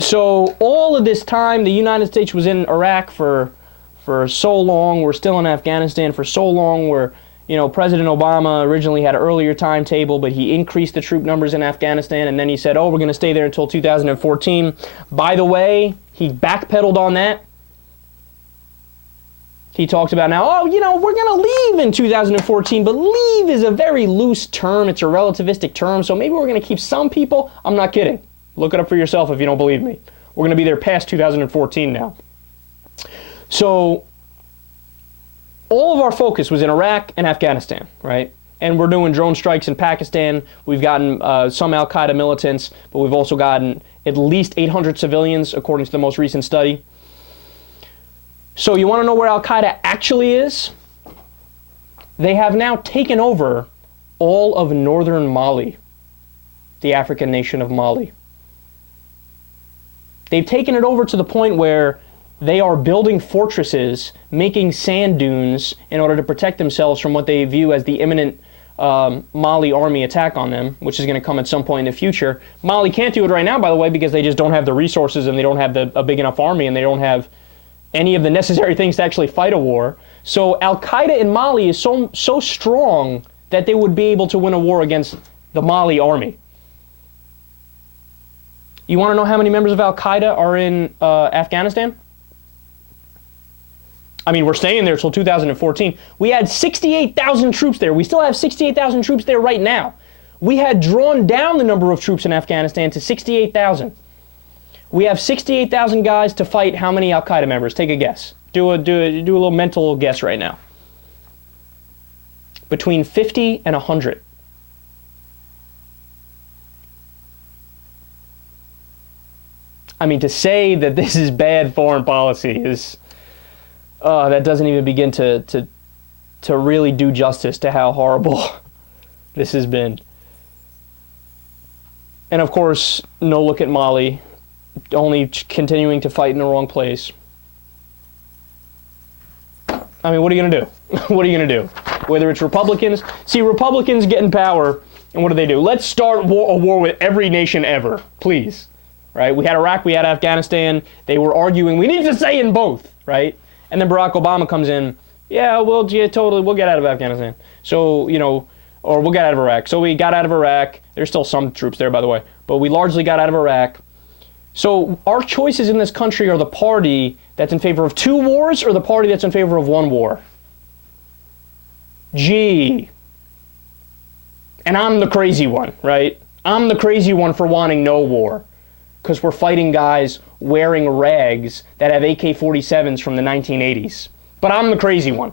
So all of this time, the United States was in Iraq for so long. We're still in Afghanistan for so long. President Obama originally had an earlier timetable, but he increased the troop numbers in Afghanistan, and then he said, we're going to stay there until 2014. By the way, he backpedaled on that. He talks about now, we're going to leave in 2014, but leave is a very loose term. It's a relativistic term, so maybe we're going to keep some people. I'm not kidding. Look it up for yourself if you don't believe me. We're going to be there past 2014 now. So all of our focus was in Iraq and Afghanistan, right? And we're doing drone strikes in Pakistan. We've gotten some al-Qaeda militants, but we've also gotten at least 800 civilians, according to the most recent study. So you want to know where al-Qaeda actually is? They have now taken over all of northern Mali, the African nation of Mali. They've taken it over to the point where they are building fortresses, making sand dunes in order to protect themselves from what they view as the imminent Mali army attack on them, which is going to come at some point in the future. Mali can't do it right now, by the way, because they just don't have the resources and they don't have a big enough army and they don't have any of the necessary things to actually fight a war. So al-Qaeda in Mali is so strong that they would be able to win a war against the Mali army. You want to know how many members of al-Qaeda are in Afghanistan? I mean, we're staying there till 2014. We had 68,000 troops there. We still have 68,000 troops there right now. We had drawn down the number of troops in Afghanistan to 68,000. We have 68,000 guys to fight how many al-Qaeda members? Take a guess. Do a little mental guess right now. Between 50 and 100. I mean, to say that this is bad foreign policy is, that doesn't even begin to really do justice to how horrible this has been. And of course, no look at Mali, only continuing to fight in the wrong place. I mean, what are you going to do? What are you going to do? Whether it's Republicans, see, Republicans get in power, and what do? Let's start a war with every nation ever, please. Right? We had Iraq, we had Afghanistan. They were arguing, we need to stay in both, right? And then Barack Obama comes in, we'll get out of Afghanistan. So, or we'll get out of Iraq. So we got out of Iraq. There's still some troops there, by the way, but we largely got out of Iraq. So our choices in this country are the party that's in favor of 2 wars or the party that's in favor of 1 war. Gee. And I'm the crazy one, right? I'm the crazy one for wanting no war. Because we're fighting guys wearing rags that have AK-47s from the 1980s. But I'm the crazy one.